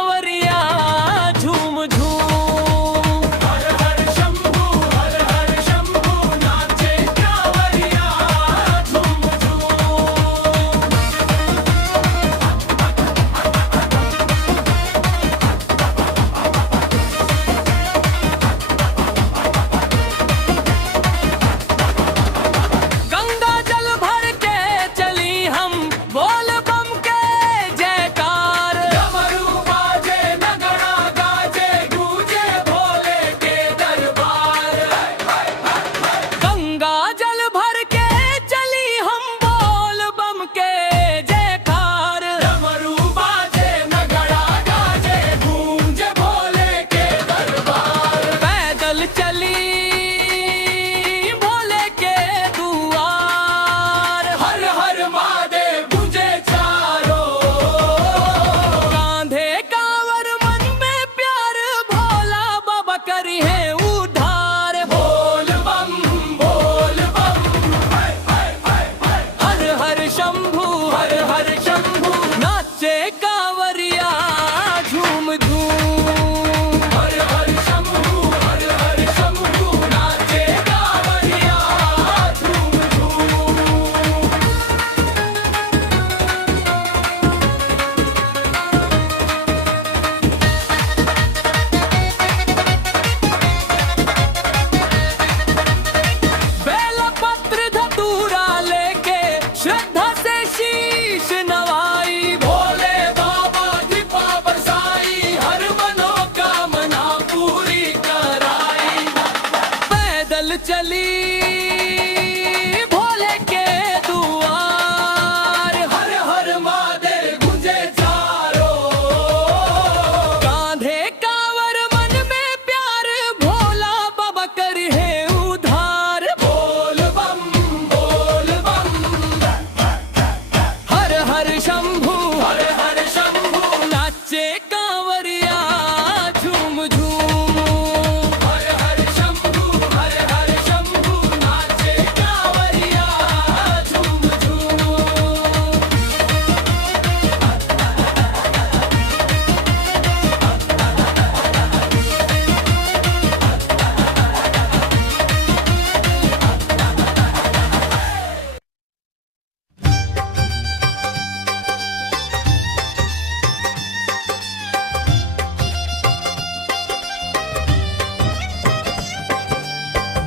कांवरिया झूम झूम। हर हर शंभू नाचे कांवरिया झूम झूम। गंगा जल भर के चली हम बोल बम के जयकार। डमरू बाजे नगड़ा गाजे गूंजे भोले के दरबार। गंगा जल भर के चली हम बोल बम के जयकार। डमरू बाजे नगड़ा गाजे गूंजे भोले के दरबार। पैदल चली भोले के दुआर। हर हर महादेव गूंजे चारों। कांधे कांवर मन में प्यार भोला बाबा करी है उद्धार। बोल बम हाय हाय हाय हाय। हर हर शंभू नाचे कांवरिया झूम झूम। हर हर शंभू नाचे कांवरिया झूम झूम। बेला पत्र धतूरा लेके श्रद्धा से शीश नवाई। भोले बाबा कृपा बरसाई हर मनोकामना पूरी कराई। पैदल चली भोले के दुआर। हर हर महादेव गूंजे चारों। कांधे कांवर मन में प्यार भोला बाबा करी है उद्धार। बोल बम हर हर शंभू नाचे कांवरिया झूम झूम। हर हर शंभू नाचे कांवरिया झूम झूम।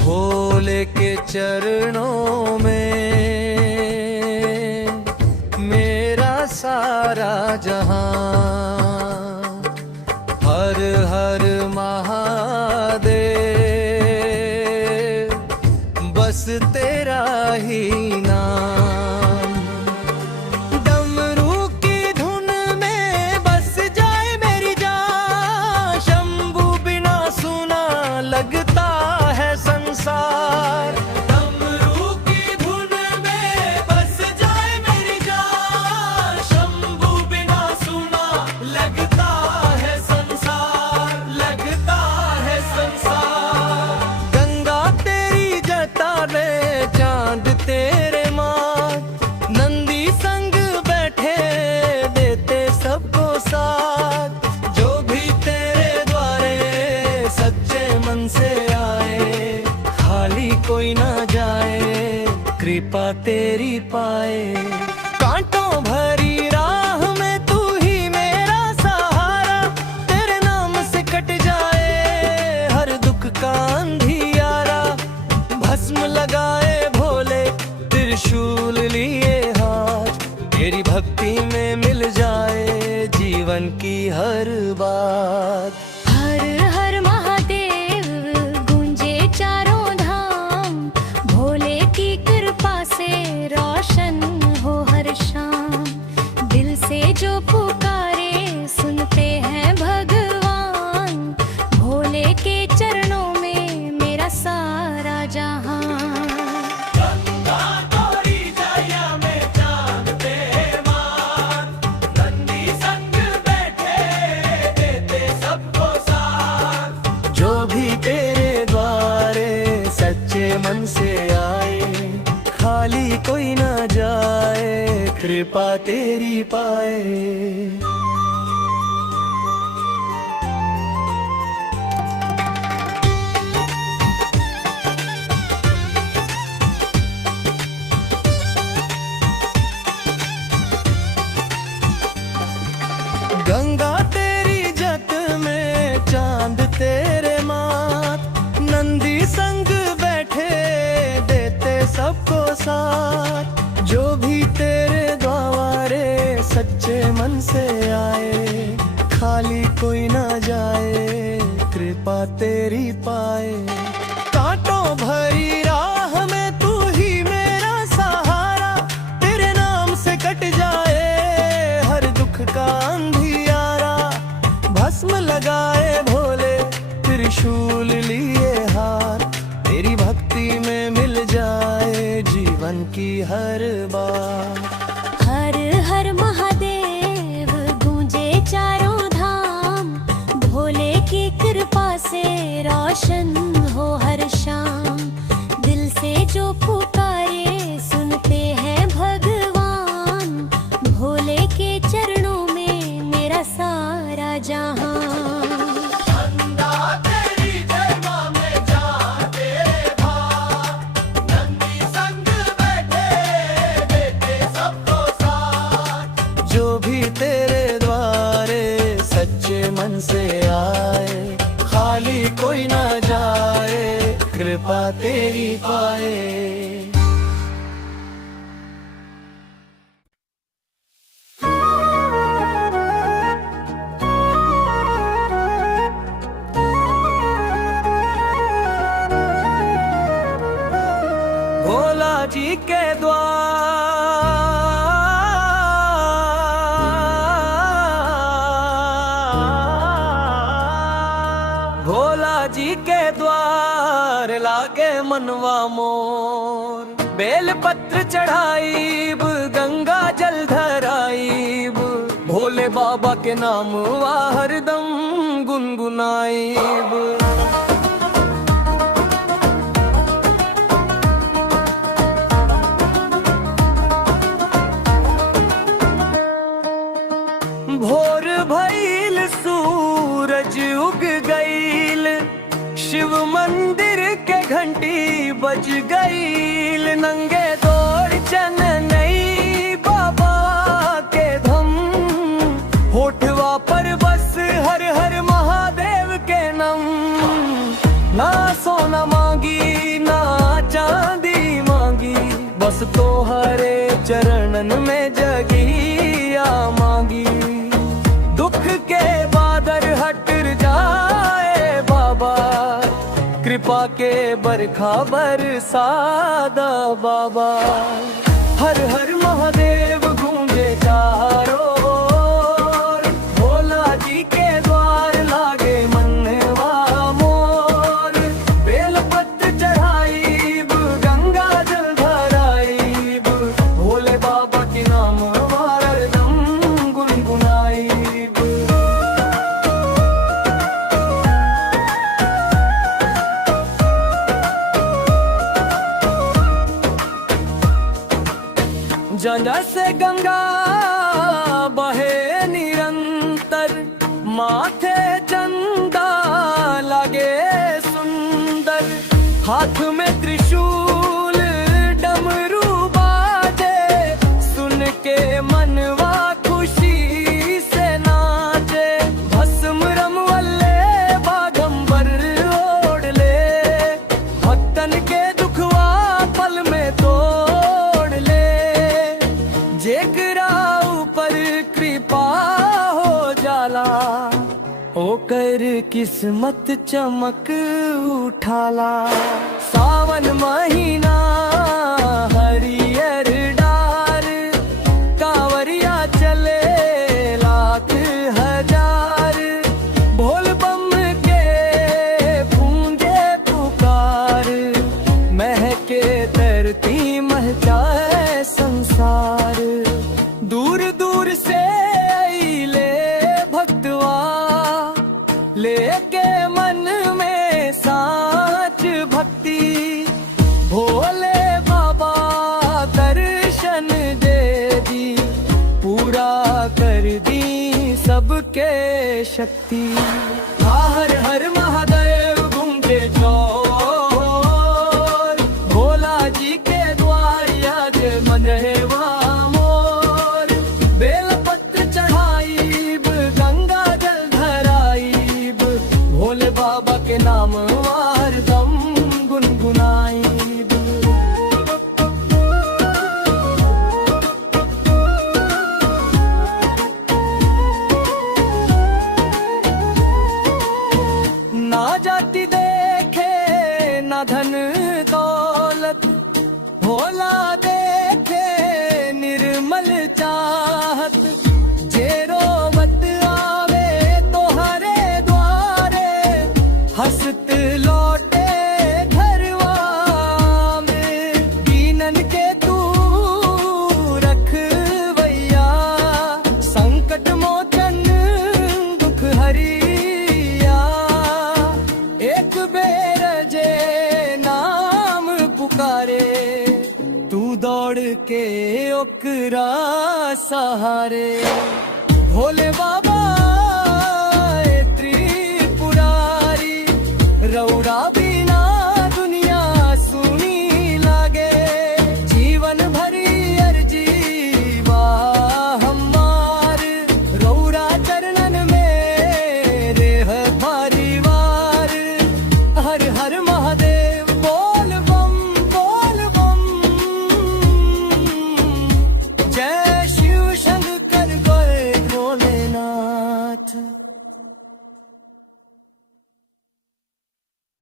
भोले के चरणों में मेरा सारा जहां। हर हर महादेव बस तेरा ही नाम। डमरू की धुन में बस जाए मेरी जान। शंभू बिना सुना लगता है संसार। डमरू की धुन में बस जाए मेरी जान। शंभू बिना सुना लगता है संसार। गंगा तेरी जटा में चांद तेरे मात। नंदी संग बैठे देते सबको साथ। जो भी तेरे द्वारे सच्चे मन से आए खाली कोई ना जाए कृपा तेरी पाए। कांटों भरी राह में तू ही मेरा सहारा। तेरे नाम से कट जाए हर दुख का अंधियारा। भस्म लगाए भोले त्रिशूल लिए हाथ। तेरी भक्ति में मिल जाए जीवन की हर बात। हर हर महादेव गूंजे चारों धाम। भोले की कृपा से रोशन हो हर शाम। दिल से जो पुकारे सुनते हैं भगवान। भोले के चरणों में मेरा सारा जहां। गंगा तोरी जया में चांद पे मान। नंदी संग बैठे देते सबको साथ। जो भी तेरे द्वारे सच्चे मन से आए खाली कोई ना जाए कृपा तेरी पाए। कोई ना जाए, कृपा तेरी पाए। कांटों भरी राह में तू ही मेरा सहारा, तेरे नाम से कट जाए हर दुख का अंधियारा। भस्म लगाए भोले त्रिशूल लिए हार, तेरी भक्ति में मिल जाए जीवन की हर बार। हर हर महादेव गूंजे चारों धाम, भोले की कृपा से रोशन हो हर शाम। दिल से जो पुकारे सुनते हैं भगवान, भोले के चरणों में मेरा सारा जहां। जो भी तेरे द्वारे सच्चे मन से आए, खाली कोई ना जाए, कृपा तेरी पाए। भोला जी के भोला जी के द्वार लागे मनवा मोर। बेल पत्र चढ़ाईब, गंगा जल धराईब, भोले बाबा के नाम वा हरदम गुनगुनाईब। भोर भइल सूरज उग गईल, शिव मंदिर के घंटी बज गईल। नंगे दौड़ चननई बाबा के धम, होठवा पर बस हर हर महादेव के नम। ना सोना मांगी ना चांदी मांगी, बस तोहरे चरणन में जगिया मांगी। दुख के बादर हट जाए बाबा, कृपा के बरखा बरसादा बाबा। हर हर महादेव गूंजे चारों ओर, भोला जी के द्वार लागे मनवा मोर। बेल पत्र चढ़ाईब, गंगा जल धराईब, भोले बाबा के नाम हरदम गुनगुनाईब। जंजा से गंगा बहे निरंतर, माथे चंदा लगे सुंदर। हाथ में त्रिशूल डमरू बाजे, सुन के मनवा खुशी से नाचे। भस्म रमवल्ले बागंबर ओढ़ ले, भक्तन के दुखवा पल में तोड़ ले। जेकरा ऊपर कृपा हो जाला, ओकर किस्मत चमक उठाला। सावन महीना हरियर डार, कांवरिया चले लाख हजार। भोल बम के गूंजे पुकार, महके धरती महकाए संसार। दूर दूर से आइले भक्तवा, लेके मन में साच भक्ति। भोले बाबा दर्शन दे दी, पूरा कर दी सबके शक्ति। हर हर महादेव गूंजे चौर, भोला जी के द्वार याद मनवा मोर। बेल पत्र चढ़ाईब, गंगा जल धराईब, भोले बाबा के नाम हरदम गुनगुनाईब। हरिया एक बेर जे नाम पुकारे तू दौड़ के ओकरा सहारे भोले बाबा त्रिपुरारी रौरा बिना दुनिया सुनी लागे जीवन भरी अर्जीवा हमार रौरा चरणन में रेह परिवार हर हर महादेव बोल बम जय शिव शंकर गोरे भोलेनाथ